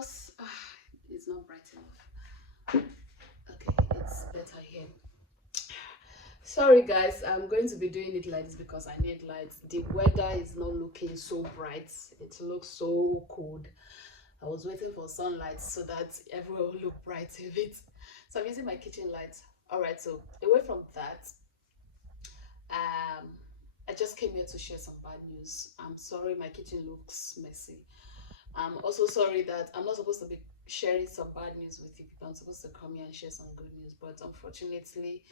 house. It's not bright enough. Okay, it's better here. Sorry guys, I'm going to be doing it like this because I need lights. The weather is not looking so bright. It looks so cold. I was waiting for sunlight so that everywhere will look bright a bit. So I'm using my kitchen lights. Alright, so away from that, um I just came here to share some bad news. I'm sorry my kitchen looks messy. I'm also sorry that I'm not supposed to be sharing some bad news with you people. I'm supposed to come here and share some good news, but unfortunately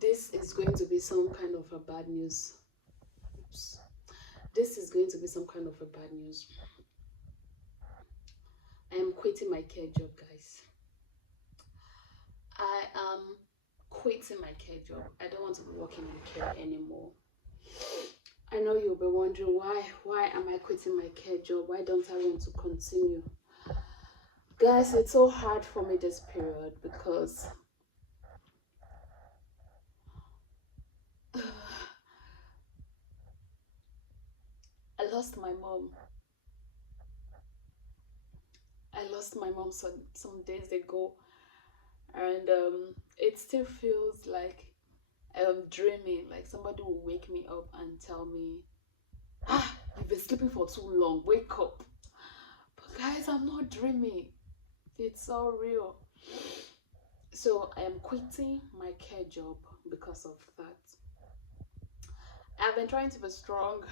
this is going to be some kind of a bad news. Oops. This is going to be some kind of a bad news. I am quitting my care job, guys. I am quitting my care job. I don't want to be working in care anymore. I know you'll be wondering why am I quitting my care job? Why don't I want to continue? Guys, it's so hard for me this period because I lost my mom. I lost my mom some days ago, and it still feels like I'm dreaming. Like somebody will wake me up and tell me, you've been sleeping for too long, wake up. But guys, I'm not dreaming. It's so real. So I am quitting my care job because of that. I've been trying to be strong.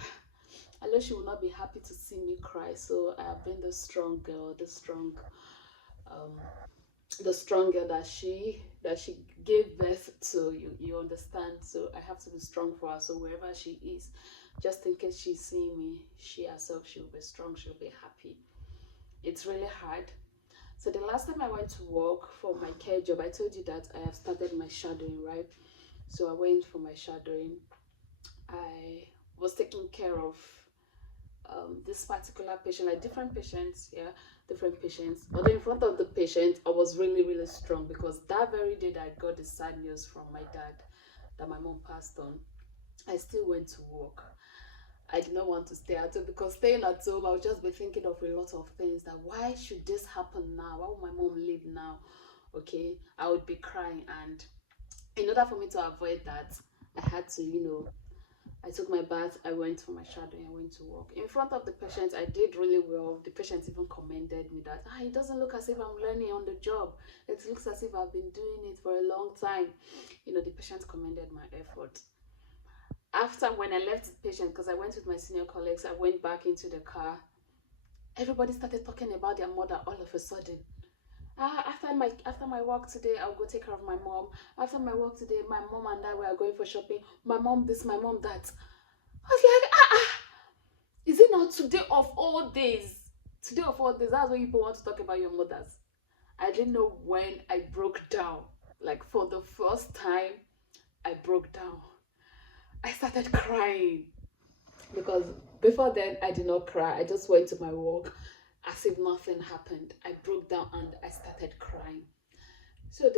I know she will not be happy to see me cry, so I have been the strong girl, um, the strong girl that she gave birth to. You understand? So I have to be strong for her. So wherever she is, just in case she's seeing me, she herself, she'll be strong. She'll be happy. It's really hard. So the last time I went to work for my care job, I told you that I have started my shadowing, right? So I went for my shadowing. I was taking care of this particular patient, like different patients, yeah, different patients. But in front of the patient, I was really, really strong because that very day that I got the sad news from my dad that my mom passed on, I still went to work. I did not want to stay at home because staying at home, I would just be thinking of a lot of things that why should this happen now? Why would my mom leave now? Okay, I would be crying, and in order for me to avoid that, I had to, I took my bath, I went for my shadowing, I went to work. In front of the patient, I did really well. The patient even commended me that it doesn't look as if I'm learning on the job. It looks as if I've been doing it for a long time. The patient commended my effort. After when I left the patient, because I went with my senior colleagues, I went back into the car. Everybody started talking about their mother all of a sudden. After my work today, I'll go take care of my mom. After my work today, my mom and I were going for shopping. My mom this, my mom that. I was like, is it not today of all days? Today of all days, that's when people want to talk about your mothers. I didn't know when I broke down. Like for the first time, I broke down. I started crying because before then I did not cry. I just went to my work as if nothing happened. I broke down and I started crying. So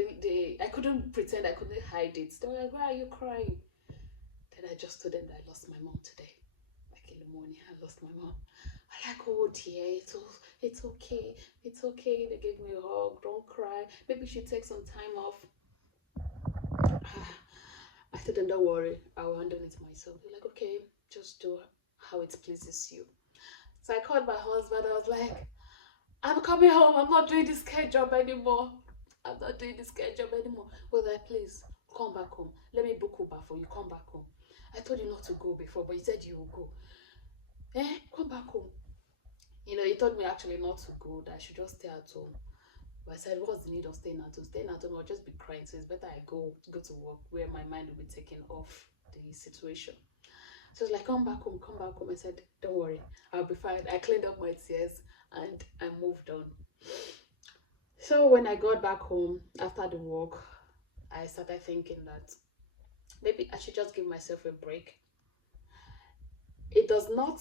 I couldn't pretend, I couldn't hide it. They were like, "Why are you crying?" Then I just told them that I lost my mom today. Like in the morning, I lost my mom. I like, "Oh dear, it's okay, it's okay." They gave me a hug. Don't cry. Maybe you should take some time off. I told them, "Don't worry, I'll handle it myself." They're like, "Okay, just do how it pleases you." So I called my husband. I was like, "I'm coming home. I'm not doing this care job anymore. I'm not doing this care job anymore." Well, like, please come back home. Let me book Uber for you. Come back home. I told you not to go before, but you said you will go. Come back home. He told me actually not to go, that I should just stay at home. But I said, what's the need of staying at home? Staying at home, I'll just be crying. So it's better I go to work where my mind will be taken off the situation. So it's like, come back home, come back home. I said, don't worry, I'll be fine. I cleaned up my tears and I moved on. So when I got back home after the work, I started thinking that maybe I should just give myself a break. It does not,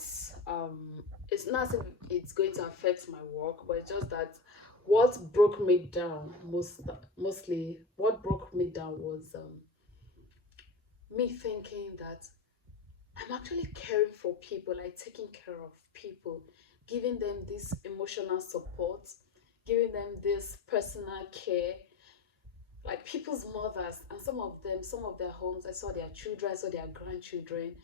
it's not as if it's going to affect my work, but it's just that what broke me down mostly what broke me down was me thinking that I'm actually caring for people, like taking care of people, giving them this emotional support, giving them this personal care, like people's mothers, and some of them, some of their homes, I saw their children, I saw their grandchildren.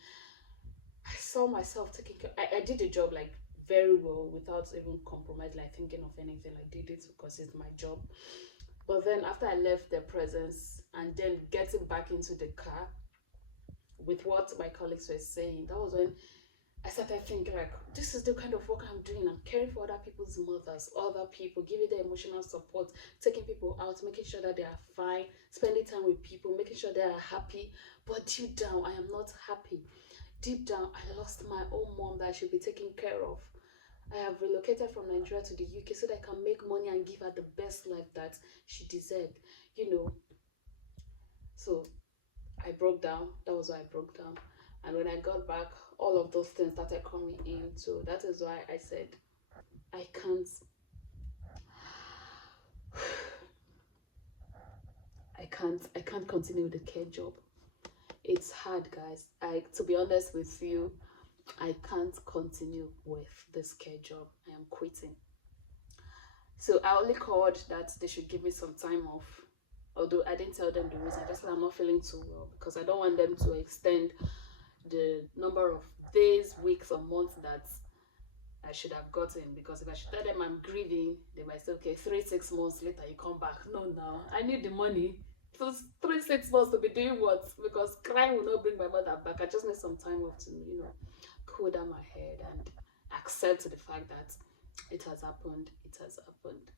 I saw myself taking care. I did the job like very well without even compromise, like thinking of anything. I did it because it's my job. But then after I left their presence and then getting back into the car with what my colleagues were saying, that was when I started thinking like, this is the kind of work I'm doing. I'm caring for other people's mothers, other people, giving them emotional support, taking people out, making sure that they are fine, spending time with people, making sure they are happy. But deep down, I am not happy. Deep down, I lost my own mom that I should be taking care of. I have relocated from Nigeria to the UK so that I can make money and give her the best life that she deserved, you know. So I broke down. That was why I broke down. And when I got back, all of those things started coming in. So that is why I said I can't I can't continue with the care job. It's hard, guys. I to be honest with you, I can't continue with this care job. I am quitting. So I only called that they should give me some time off. Although I didn't tell them the reason, I just said I'm not feeling too well because I don't want them to extend the number of days, weeks, or months that I should have gotten. Because if I should tell them I'm grieving, they might say, okay, 3 6 months later you come back. No, now I need the money. Those 3 6 months to be doing what? Because crying will not bring my mother back. I just need some time off to, cool down my head and accept the fact that it has happened. It has happened.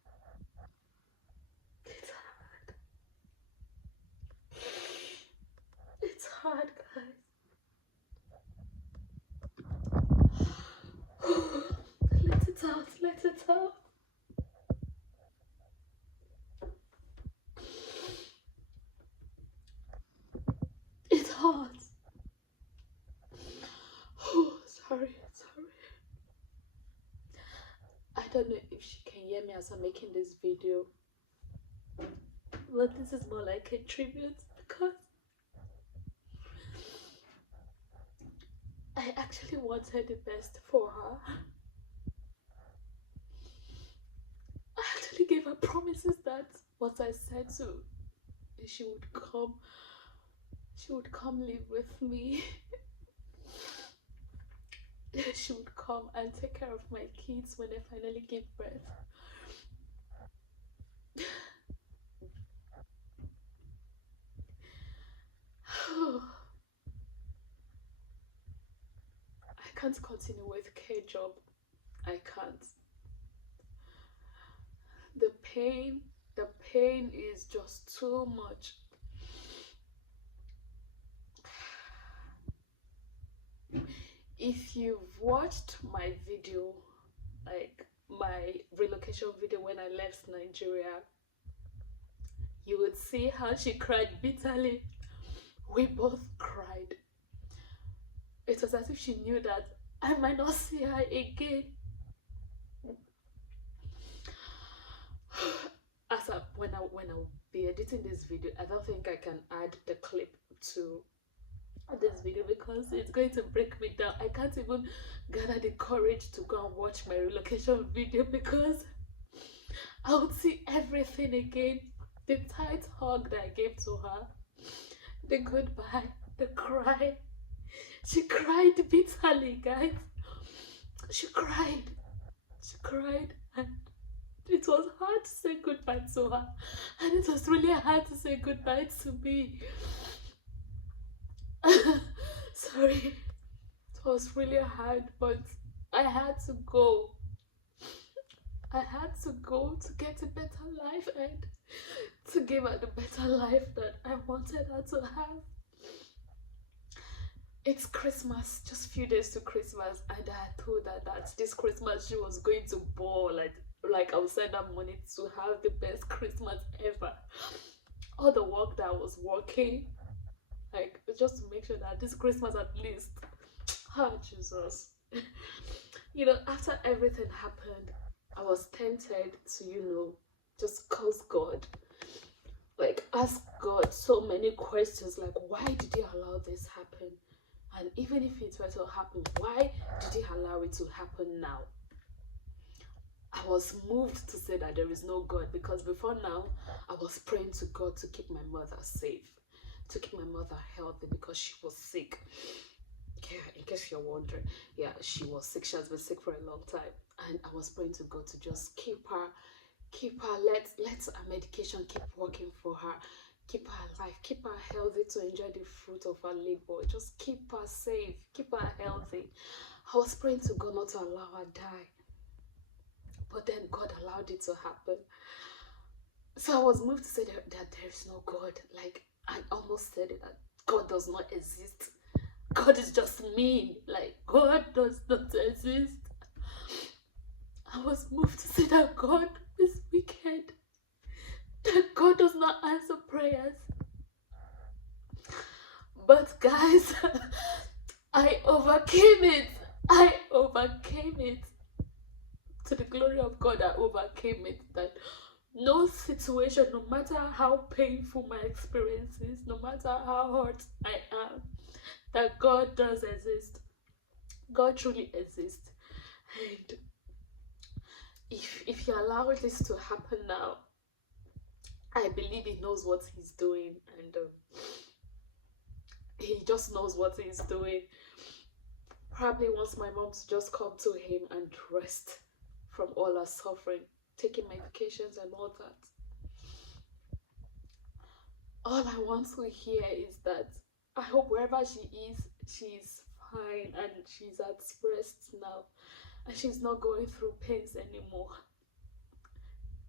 It's hard. It's hard, guys. Let it out. Let it out. It's hard. Oh, sorry. I don't know if she can hear me as I'm making this video, but this is more like a tribute because I actually wanted the best for her. I actually gave her promises that what I said to she would come live with me. She would come and take care of my kids when I finally give birth. I can't continue with care job. I can't. The pain is just too much. If you've watched my video, like my relocation video when I left Nigeria, you would see how she cried bitterly. We both cried. It was as if she knew that I might not see her again. When I'll be editing this video, I don't think I can add the clip to this video because it's going to break me down. I can't even gather the courage to go and watch my relocation video because I would see everything again. The tight hug that I gave to her, the goodbye, the cry. She cried bitterly, guys. She cried and it was hard to say goodbye to her, and it was really hard to say goodbye to me. Sorry, it was really hard, but I had to go. I had to go to get a better life and to give her the better life that I wanted her to have. It's Christmas, just a few days to Christmas, and I told her that this Christmas she was going to ball, like I would send her money to have the best Christmas ever. All the work that I was working, like just to make sure that this Christmas at least, oh Jesus, after everything happened, I was tempted to, just curse God, like ask God so many questions, like why did He allow this happen? And even if it were to happen, why did He allow it to happen now? I was moved to say that there is no God, because before now, I was praying to God to keep my mother safe, to keep my mother healthy because she was sick. Yeah, in case you're wondering, yeah, she was sick. She has been sick for a long time, and I was praying to God to just keep her, let her medication keep working for her, keep her alive, keep her healthy to enjoy the fruit of her labor. Just keep her safe, keep her healthy. I was praying to God not to allow her die, but then God allowed it to happen. So I was moved to say that there is no God. Like, I almost said it, that God does not exist. God is just me. Like, God does not exist. I was moved to say that God is wicked, that God does not answer prayers. But guys, I overcame it. I overcame it. To the glory of God, I overcame it. That no situation, no matter how painful my experience is, no matter how hurt I am, that God does exist. God truly exists. And if you allow this to happen now, I believe he knows what he's doing, and he just knows what he's doing. Probably wants my mom to just come to him and rest from all her suffering, taking medications and all that. All I want to hear is that I hope wherever she's fine and she's at rest now, and she's not going through pains anymore.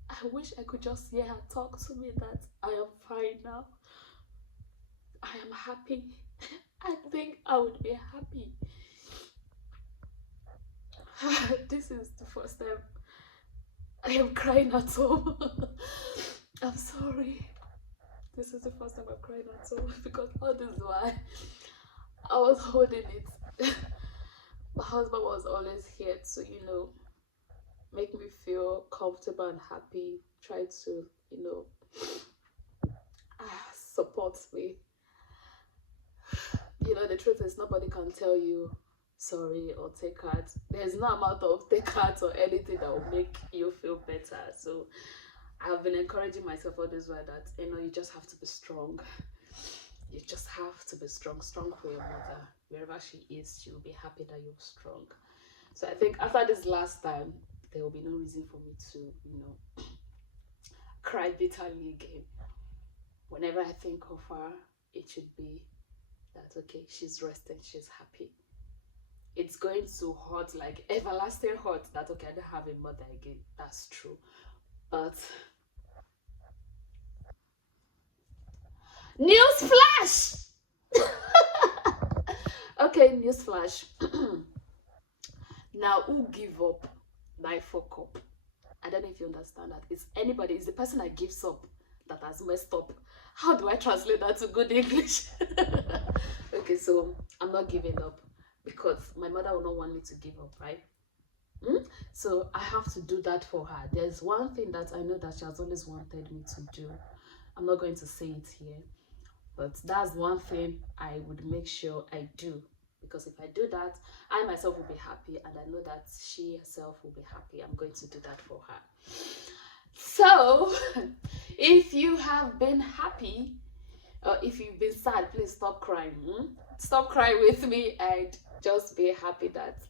I wish I could just hear her talk to me that I am fine now. I am happy. I think I would be happy. This is the first time I am crying at home. I'm sorry. This is the first time I'm crying at home because all this while I was holding it. My husband was always here to, make me feel comfortable and happy, try to, support me. The truth is, nobody can tell you sorry or take heart. There's no amount of take heart or anything that will make you feel better. So I've been encouraging myself all this while that, you just have to be strong. You just have to be strong for your mother. Wherever she is, she will be happy that you're strong. So I think after this last time, there will be no reason for me to, cry bitterly again. Whenever I think of her, it should be that, okay, she's resting, she's happy. It's going to hurt, like everlasting hurt, that, okay, I don't have a mother again. That's true. But newsflash! Okay, newsflash. Now, who give up? My fuck up. I don't know if you understand that. It's the person that gives up that has messed up. How do I translate that to good English? Okay, so I'm not giving up because my mother will not want me to give up, right? So I have to do that for her. There's one thing that I know that she has always wanted me to do. I'm not going to say it here, but that's one thing I would make sure I do, because if I do that, I myself will be happy, and I know that she herself will be happy. I'm going to do that for her. So if you have been happy, or if you've been sad, please stop crying. Stop crying with me and just be happy that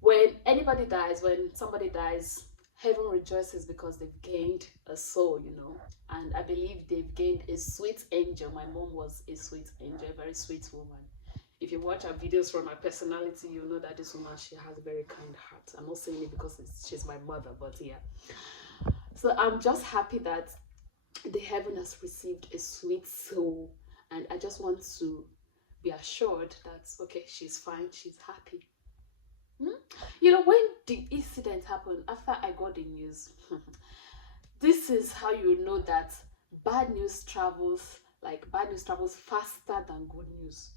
when somebody dies, heaven rejoices because they've gained a soul, and I believe they've gained a sweet angel. My mom was a sweet angel, a very sweet woman. If you watch her videos from her personality, you know that this woman, she has a very kind heart. I'm not saying it because she's my mother, but yeah. So I'm just happy that the heaven has received a sweet soul, and I just want to be assured that, okay, she's fine, she's happy. When the incident happened, after I got the news, this is how you know that bad news travels faster than good news.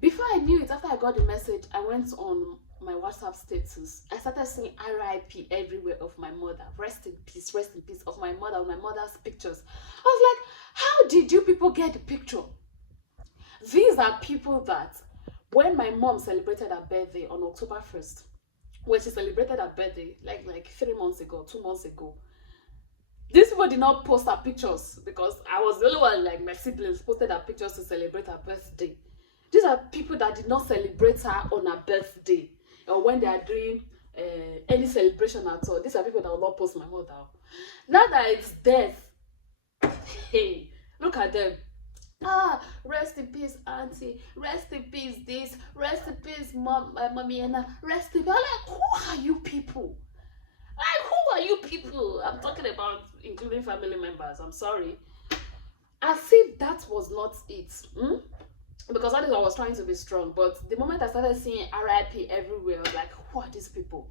Before I knew it, after I got the message, I went on my WhatsApp status. I started seeing RIP everywhere of my mother. Rest in peace of my mother, of my mother's pictures. I was like, how did you people get the picture? These are people that, when my mom celebrated her birthday on October 1st, when she celebrated her birthday, like 3 months ago, 2 months ago. These people did not post her pictures because I was the only one, like my siblings posted her pictures to celebrate her birthday. These are people that did not celebrate her on her birthday or when they are doing any celebration at all. These are people that will not post my mother. Now that it's death, hey, look at them. Ah, rest in peace, auntie. Rest in peace, this. Rest in peace, mom, mommy, and rest in peace. I'm like, who are you people? Like, who are you people? I'm talking about including family members. I'm sorry. As if that was not it. Hmm? Because that is why I was trying to be strong. But the moment I started seeing RIP everywhere, I was like, who are these people?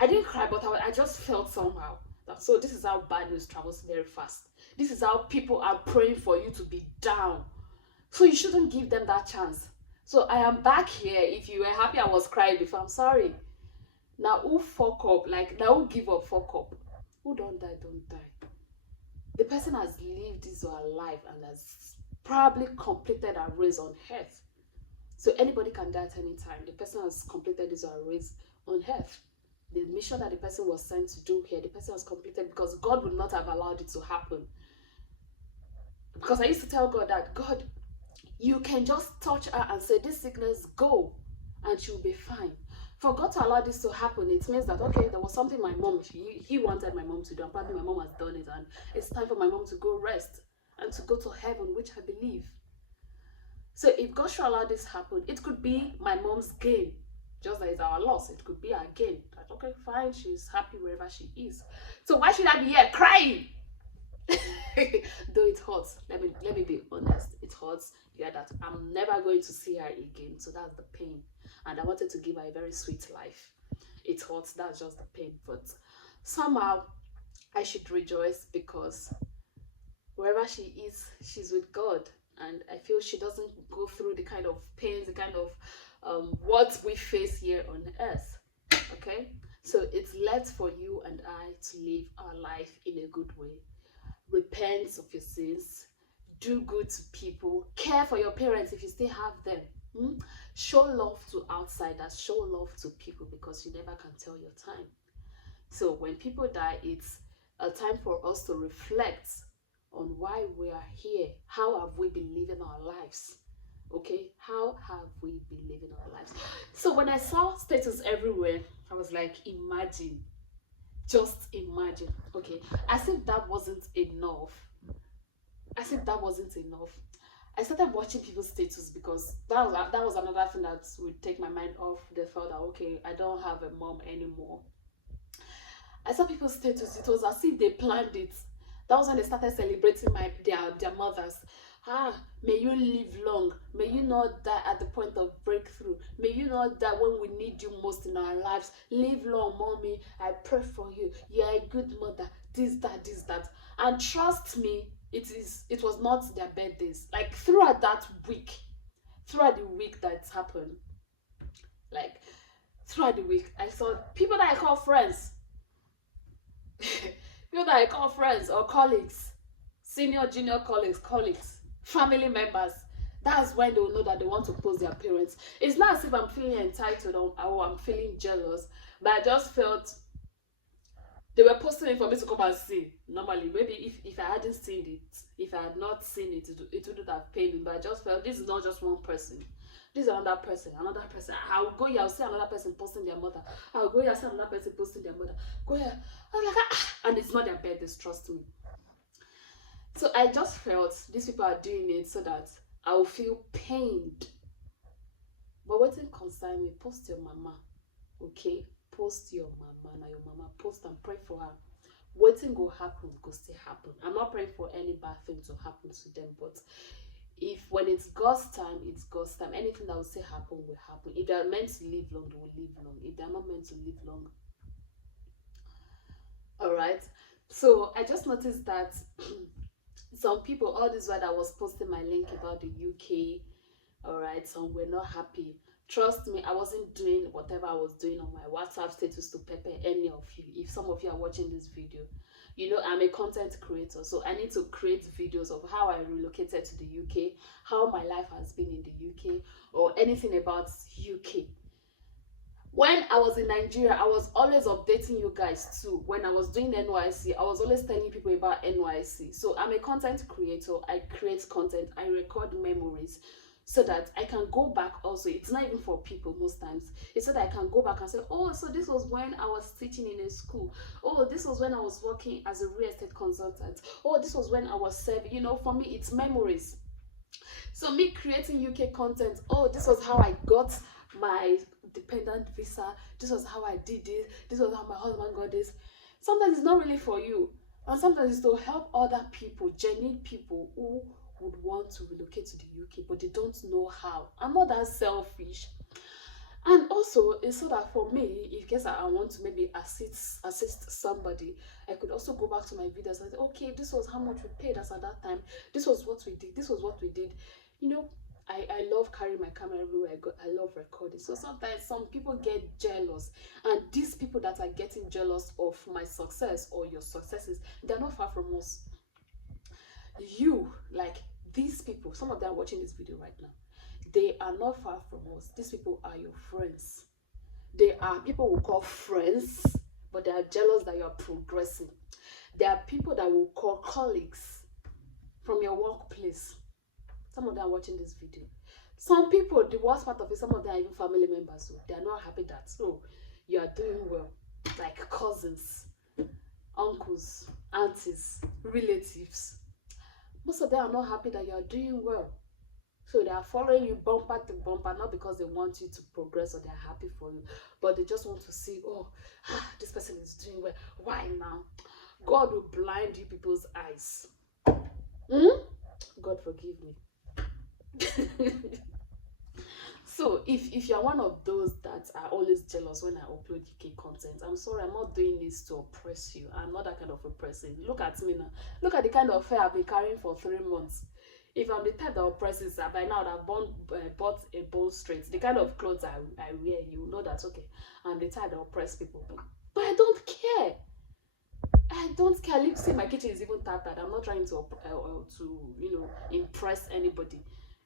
I didn't cry, but I just felt somehow. So this is how bad news travels very fast. This is how people are praying for you to be down. So you shouldn't give them that chance. So I am back here. If you were happy I was crying before, I'm sorry. Now who fuck up? Like now who give up fuck up? Who don't die, don't die. The person has lived his or her life and has probably completed a race on earth. So anybody can die at any time. The person has completed his or her race on earth. The mission that the person was sent to do here, the person has completed because God would not have allowed it to happen. Because I used to tell God that, God, you can just touch her and say, this sickness, go, and she'll be fine. For God to allow this to happen, it means that, okay, there was something my mom, he wanted my mom to do, and probably my mom has done it, and it's time for my mom to go rest and to go to heaven, which I believe. So if God should allow this happen, it could be my mom's gain, just like it's our loss. It could be our gain. That, okay, fine, she's happy wherever she is. So why should I be here crying? Though it hurts, let me be honest, it hurts. Yeah, that I'm never going to see her again, so that's the pain. And I wanted to give her a very sweet life. It hurts, that's just the pain. But somehow I should rejoice because wherever she is, she's with God, and I feel she doesn't go through the kind of pains, the kind of what we face here on earth. Okay, so it's left for you and I to live our life in a good way. Repent of your sins, do good to people, care for your parents if you still have them. Show love to outsiders, show love to people, because you never can tell your time. So when people die, it's a time for us to reflect on why we are here. How have we been living our lives? Okay, how have we been living our lives? So when I saw status everywhere, I was like, imagine, just imagine. Okay, as if that wasn't enough. As if that wasn't enough. I started watching people's status because that was another thing that would take my mind off the thought that, okay, I don't have a mom anymore. I saw people's status. It was as if they planned it. That was when they started celebrating their mothers. Ah, may you live long. May you not die at the point of breakthrough. May you not die when we need you most in our lives. Live long, mommy. I pray for you. You're a good mother. This, that, this, that. And trust me, it was not their birthdays. Like throughout the week that happened, like throughout the week, I saw people that I call friends. People that I call friends or colleagues, senior, junior colleagues, family members. That's when they will know that they want to post their parents. It's not as if I'm feeling entitled or I'm feeling jealous, but I just felt they were posting it for me to come and see. Normally, maybe if I hadn't seen it, if I had not seen it, it wouldn't have pained me. But I just felt this is not just one person. This is another person, another person. I'll go here, I'll see another person posting their mother. I'll go here, I'll see another person posting their mother. Go here. I was like, and it's not their birthdays, trust me. So I just felt these people are doing it so that I will feel pained. But what didn't concern me, post your mama. Okay? Post your mama. Now your mama, post and pray for her. Waiting go happen, go still happen. I'm not praying for any bad thing to happen to them, but if when it's God's time, it's God's time. Anything that will say happen will happen. If they are meant to live long, they will live long. If they are not meant to live long, all right. So I just noticed that some people, all this while I was posting my link about the UK, all right, some were not happy. Trust me, I wasn't doing whatever I was doing on my WhatsApp status to pepper any of you. If some of you are watching this video, you know I'm a content creator, so I need to create videos of how I relocated to the UK, how my life has been in the UK, or anything about UK. When I was in Nigeria, I was always updating you guys too. When I was doing NYC, I was always telling people about NYC. So I'm a content creator. I create content, I record memories so that I can go back also. It's not even for people most times. It's so that I can go back and say, oh, so this was when I was teaching in a school. Oh, this was when I was working as a real estate consultant. Oh, this was when I was serving. You know, for me, it's memories. So me creating UK content, oh, this was how I got my dependent visa. This was how I did this. This was how my husband got this. Sometimes it's not really for you. And sometimes it's to help other people, genuine people who would want to relocate to the UK, but they don't know how. I'm not that selfish. And also, it's so that for me, in case I want to maybe assist somebody, I could also go back to my videos and say, okay, this was how much we paid us at that time. This was what we did. This was what we did. You know, I love carrying my camera everywhere I go. I love recording. So sometimes some people get jealous. And these people that are getting jealous of my success or your successes, they're not far from us. You, like these people, some of them are watching this video right now. They are not far from us. These people are your friends. They are people we call friends, but they are jealous that you are progressing. There are people that will call colleagues from your workplace. Some of them are watching this video. Some people, the worst part of it, some of them are even family members. So they are not happy that, so you are doing well. Like cousins, uncles, aunties, relatives. Most of them are not happy that you are doing well. So they are following you bumper to bumper, not because they want you to progress or they're happy for you, but they just want to see, oh, this person is doing well. Why now? God will blind you people's eyes. Hmm? God forgive me. So if you're one of those that are always jealous when I upload UK content, I'm sorry, I'm not doing this to oppress you. I'm not that kind of a person. Look at me now. Look at the kind of hair I've been carrying for 3 months. If I'm the type that oppresses her, by now I've bought a bow straight. The kind of clothes I wear, you know that, okay, I'm the type that oppress people. But I don't care. I don't care. Look, see, my kitchen is even tattered. I'm not trying impress anybody.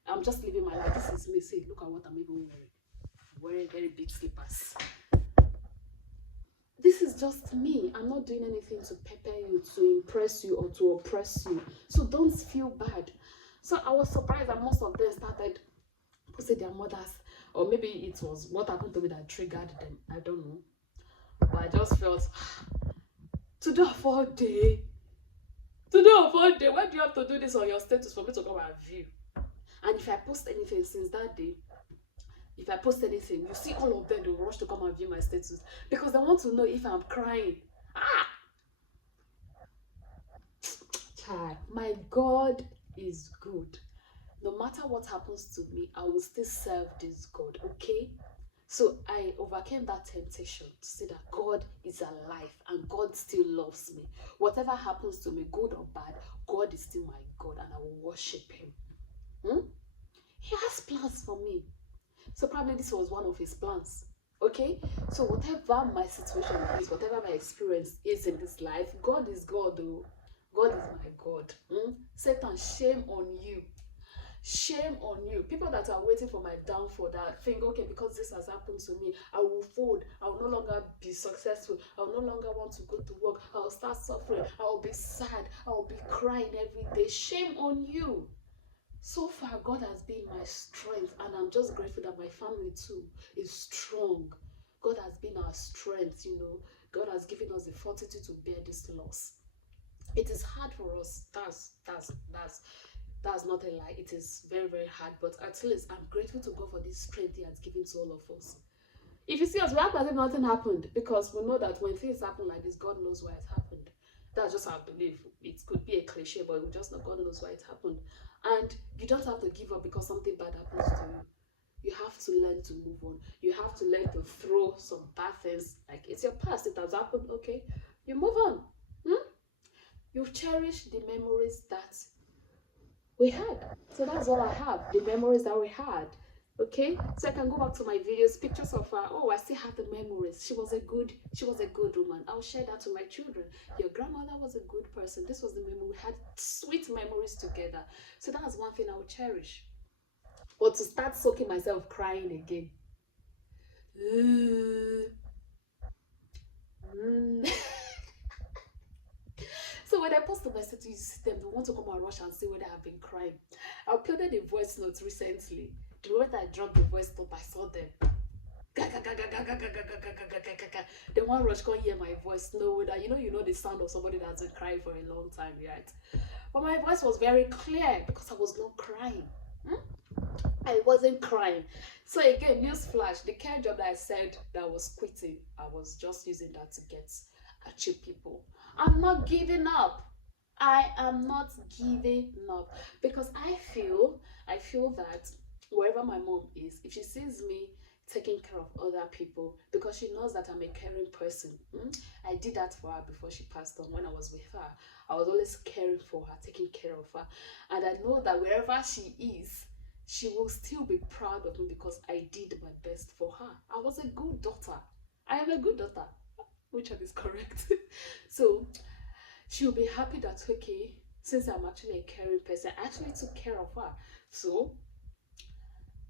I'm just living my life. This is me. See, look at what I'm even wearing. I'm wearing very big slippers. This is just me. I'm not doing anything to pepper you, to impress you, or to oppress you. So don't feel bad. So I was surprised that most of them started posting their mothers, or maybe it was what happened to me that triggered them. I don't know. But I just felt to do a 4 day. To do a 4 day, why do you have to do this on your status for me to come and view? And if I post anything since that day, if I post anything, you see all of them, they will rush to come and view my status because they want to know if I'm crying. Child, my God is good. No matter what happens to me, I will still serve this God, okay? So I overcame that temptation to say that God is alive and God still loves me. Whatever happens to me, good or bad, God is still my God and I will worship him. He has plans for me. So probably this was one of his plans. Okay? So whatever my situation is, whatever my experience is in this life, God is God, though. God is my God. Satan, shame on you. Shame on you. People that are waiting for my downfall, that think, okay, because this has happened to me, I will fold. I will no longer be successful. I will no longer want to go to work. I will start suffering. I will be sad. I will be crying every day. Shame on you. So far, God has been my strength, and I'm just grateful that my family too is strong. God has been our strength, God has given us the fortitude to bear this loss. It is hard for us. That's not a lie. It is very, very hard, but at least I'm grateful to God for this strength He has given to all of us. If you see us, we act as if nothing happened because we know that when things happen like this, God knows why it happened. That's just our belief. It could be a cliche, but we just know God knows why it happened. And you don't have to give up because something bad happens to you. You have to learn to move on. You have to learn to throw some bad things. Like, it's your past. It has happened. Okay. You move on. You cherish the memories that we had. So that's all I have. The memories that we had. Okay, so I can go back to my videos, pictures of her. Oh, I still have the memories. She was a good woman. I'll share that to my children. Your grandmother was a good person. This was the memory. We had sweet memories together. So that's one thing I will cherish. But to start soaking myself crying again, Mm. So when I post the message, you see them, they want to come and rush and see whether I've been crying. I uploaded a voice note recently. The moment I dropped the voice note, I saw them. They want rush, can't hear my voice. No, that you know the sound of somebody that's been crying for a long time, right? But my voice was very clear because I was not crying. Hmm? I wasn't crying. So again, news flash, the care job that I said that I was quitting, I was just using that to get cheap people. I'm not giving up. I am not giving up because I feel that wherever my mom is, if she sees me taking care of other people, because she knows that I'm a caring person. I did that for her before she passed on. When I was with her, I was always caring for her, taking care of her, and I know that wherever she is, she will still be proud of me because I did my best for her. I was a good daughter. I am a good daughter. Which one is correct? So she'll be happy that, okay, since I'm actually a caring person, I actually took care of her. So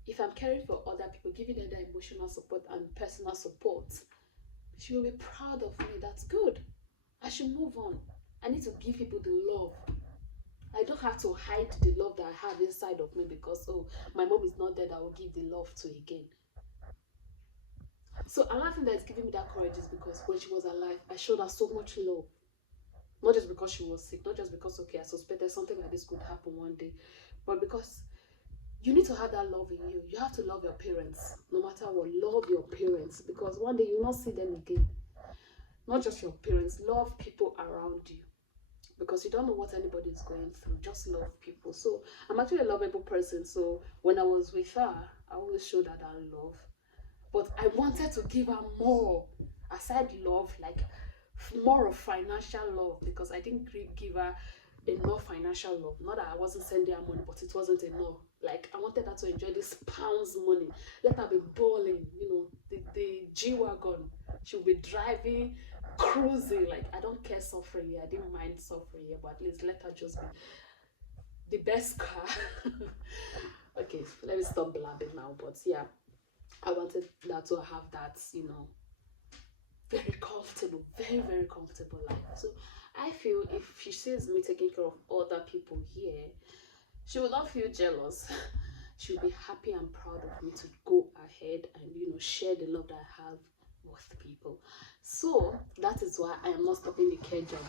if I'm caring for other people, giving them the emotional support and personal support, she will be proud of me. That's good. I should move on. I need to give people the love. I don't have to hide the love that I have inside of me because, oh, my mom is not dead, I will give the love to again. So another thing that is giving me that courage is because when she was alive, I showed her so much love. Not just because she was sick, not just because, okay, I suspected something like this could happen one day, but because you need to have that love in you. You have to love your parents, no matter what. Love your parents because one day you will not see them again. Not just your parents, love people around you because you don't know what anybody is going through. Just love people. So I'm actually a lovable person. So when I was with her, I always showed her that love. But I wanted to give her more aside love, like more of financial love because I didn't give her enough financial love. Not that I wasn't sending her money, but it wasn't enough. Like I wanted her to enjoy this pounds money. Let her be balling, the G Wagon. She'll be driving, cruising. Like I don't care suffering here. I didn't mind suffering here, but at least let her just be the best car. Okay, let me stop blabbing now. But yeah, I wanted her to have that, very comfortable, very, very comfortable life. So I feel if she sees me taking care of other people here, she will not feel jealous. She'll be happy and proud of me to go ahead and share the love that I have with people. So that is why I am not stopping the care job.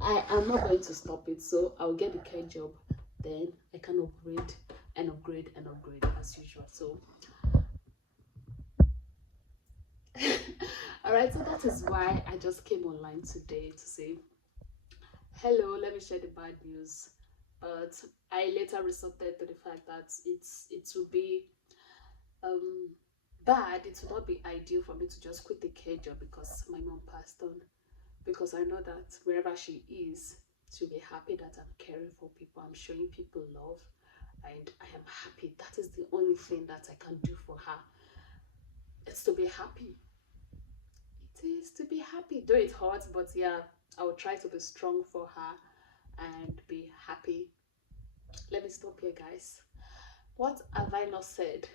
I am not going to stop it. So I'll get the care job, then I can upgrade and upgrade and upgrade as usual. So all right, so that is why I just came online today to say hello, let me share the bad news. But I later resorted to the fact that it will be um bad. It will not be ideal for me to just quit the care job because my mom passed on. Because I know that wherever she is, she'll be happy that I'm caring for people, I'm showing people love, and I am happy. That is the only thing that I can do for her. It's to be happy. It is to be happy. Though it hurts, but yeah, I will try to be strong for her and be happy. Let me stop here, guys. What have I not said?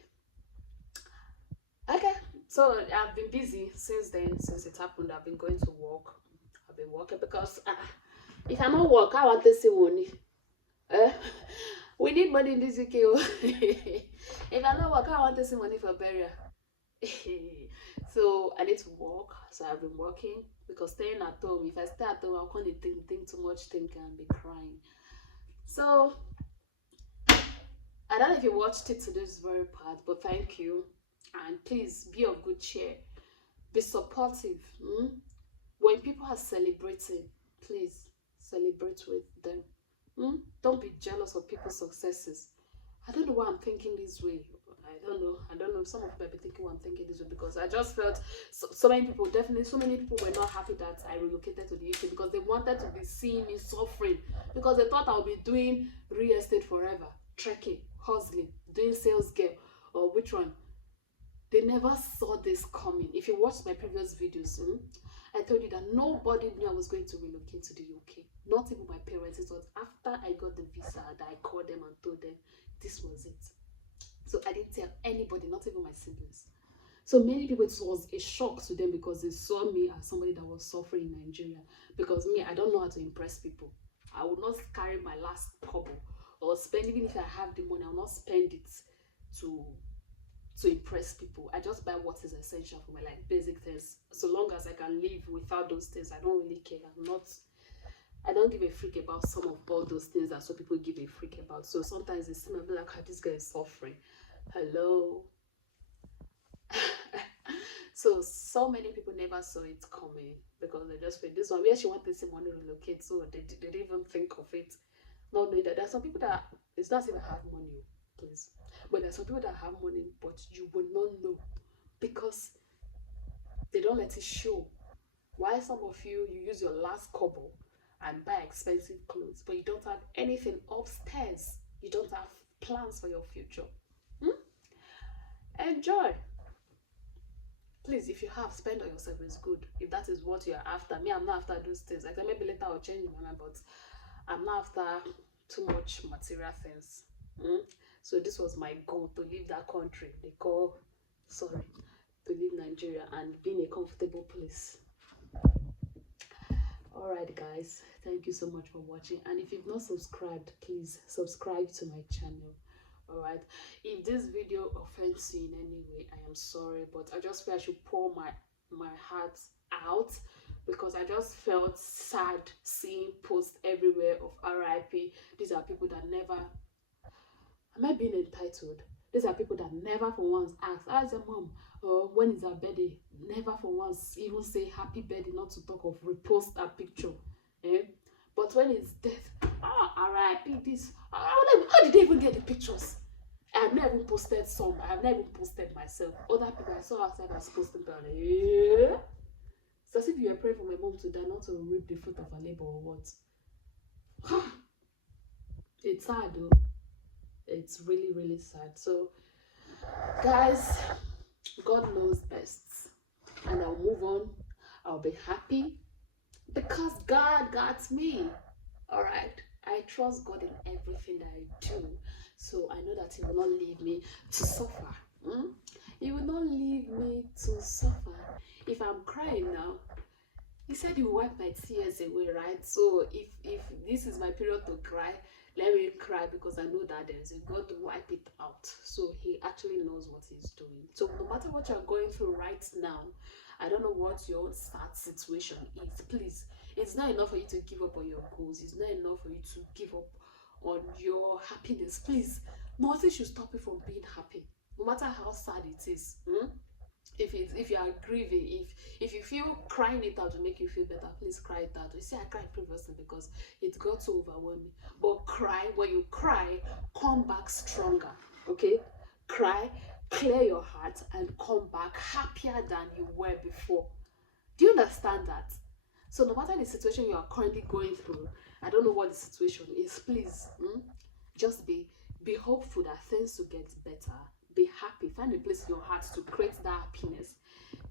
Okay, so I've been busy since then, since it happened. I've been going to work. I've been working because if I don't work, I want to see money. Uh, we need money in this UK. If I don't work, I want to see money for burial. So I need to work. So I've been working because staying at home. If I stay at home, I can't think too much, think and be crying. So I don't know if you watched it to this very part, but thank you. And please be of good cheer. Be supportive. When people are celebrating, please celebrate with them. Don't be jealous of people's successes. I don't know why I'm thinking this way. I don't know. Some of you might be thinking why I'm thinking this way because I just felt so many people, definitely, so many people were not happy that I relocated to the UK because they wanted to be seeing me suffering because they thought I would be doing real estate forever, trekking, hustling, doing sales girl, or which one? They never saw this coming. If you watched my previous videos, I told you that nobody knew I was going to relocate to the UK. Not even my parents. It was after I got the visa that I called them and told them this was it. So I didn't tell anybody, not even my siblings. So many people, it was a shock to them because they saw me as somebody that was suffering in Nigeria. Because me, I don't know how to impress people. I will not carry my last couple or spend, even if I have the money, I will not spend it to impress people. I just buy what is essential for my life, basic things. So long as I can live without those things, I don't really care. I don't give a freak about some of all those things that some people give a freak about. So sometimes they see me and be like, "Ah, this guy is suffering." Hello. So many people never saw it coming because they just feel this one where she wanted some money to relocate, so they didn't even think of it. Not knowing that there are some people that it's not even have money, please. But there are some people that have money, but you will not know because they don't let it show. Why some of you use your last couple and buy expensive clothes, but you don't have anything upstairs. You don't have plans for your future. Hmm? Enjoy. Please, if you have, spend on yourself, is good. If that is what you're after. Me, I'm not after those things. Like maybe later I'll change my mind, but I'm not after too much material things. Mm? So this was my goal, to leave that country. To leave Nigeria and be in a comfortable place. Alright guys, thank you so much for watching, and if you've not subscribed, please subscribe to my channel. Alright, if this video offends you in any way, I am sorry, but I just feel I should pour my heart out because I just felt sad seeing posts everywhere of RIP. These are people that never, am I being entitled? These are people that never for once ask, how's your mom? Or when is her birthday? Never for once even say happy birthday, not to talk of repost a picture. Eh? But when it's death, RIP this. How did they even get the pictures? I have never even posted some. I have never even posted myself. Other people I saw outside as posting, but it's as if you were praying for my mom to die, not to reap the fruit of her labor or what. It's sad though. It's really, really sad. So, guys, God knows best. And I'll move on. I'll be happy because God got me. Alright. I trust God in everything that I do. So I know that He will not leave me to suffer. He will not leave me to suffer. If I'm crying now, He said He will wipe my tears away, right? So if this is my period to cry, let me cry because I know that there is a God to wipe it out. So He actually knows what He's doing. So no matter what you're going through right now, I don't know what your sad situation is. Please, it's not enough for you to give up on your goals. It's not enough for you to give up on your happiness. Please, nothing should stop you from being happy, no matter how sad it is. If you are grieving, if you feel crying it out to make you feel better, please cry it out. You see, I cried previously because it got so overwhelming. But cry. When you cry, come back stronger. Okay, cry, clear your heart, and come back happier than you were before. Do you understand that? So no matter the situation you are currently going through, I don't know what the situation is, please just be hopeful that things will get better. Be happy. Find a place in your heart to create that happiness.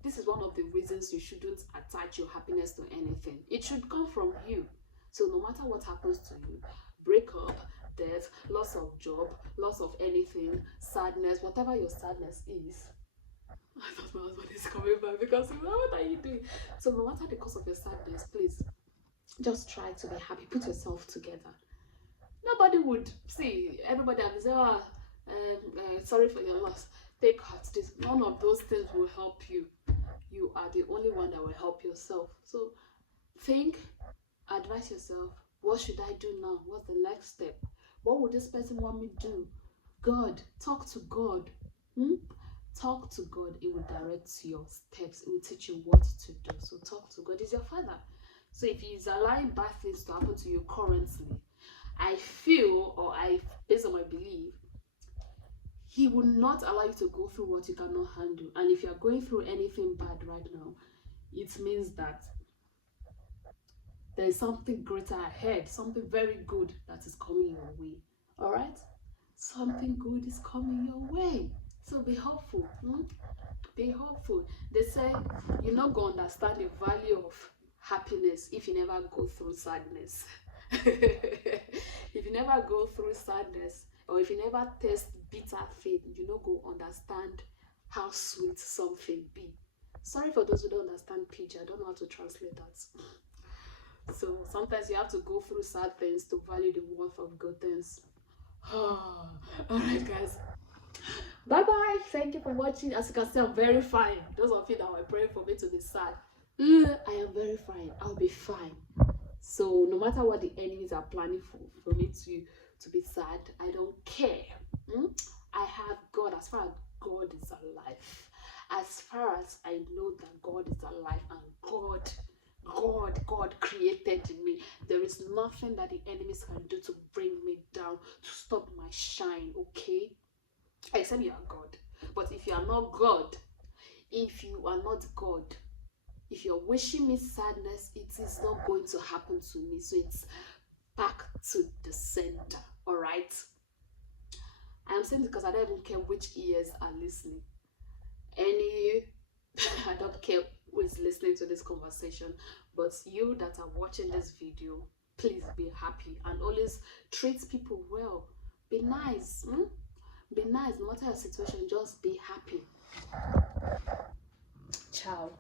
This is one of the reasons you shouldn't attach your happiness to anything. It should come from you. So no matter what happens to you, breakup, death, loss of job, loss of anything, sadness, whatever your sadness is, I thought my husband is coming back because what are you doing? So no matter the cause of your sadness, please just try to be happy. Put yourself together. Nobody would see everybody and say, sorry for your loss. Take heart. This none of those things will help you. You are the only one that will help yourself. So think, advise yourself. What should I do now? What's the next step? What would this person want me to do? God, talk to God. Talk to God. It will direct your steps. It will teach you what to do. So talk to God. He's your father. So if He's allowing bad things to happen to you currently, I feel, or based on my belief, He will not allow you to go through what you cannot handle. And if you're going through anything bad right now, it means that there is something greater ahead, something very good that is coming your way. All right? Something good is coming your way. So be hopeful. Be hopeful. They say you're not going to understand the value of happiness if you never go through sadness. If you never go through sadness, or if you never taste bitter thing, you not go understand how sweet something be. Sorry for those who don't understand pidgin. I don't know how to translate that. So sometimes you have to go through sad things to value the worth of good things. Alright guys, bye bye. Thank you for watching. As you can see, I'm very fine. Those of you that were praying for me to be sad, I am very fine. I'll be fine. So no matter what the enemies are planning for me to be sad, I don't care. I have God. As far as God is alive, as far as I know that God is alive, and God created me, there is nothing that the enemies can do to bring me down, to stop my shine. Okay, except you are God. But if you are not God, if you are not God, if you're wishing me sadness, it is not going to happen to me. So it's back to the center. All right, I'm saying this because I don't even care which ears are listening. I don't care who is listening to this conversation, but you that are watching this video, please be happy and always treat people well. Be nice. Be nice. No matter your situation, just be happy. Ciao.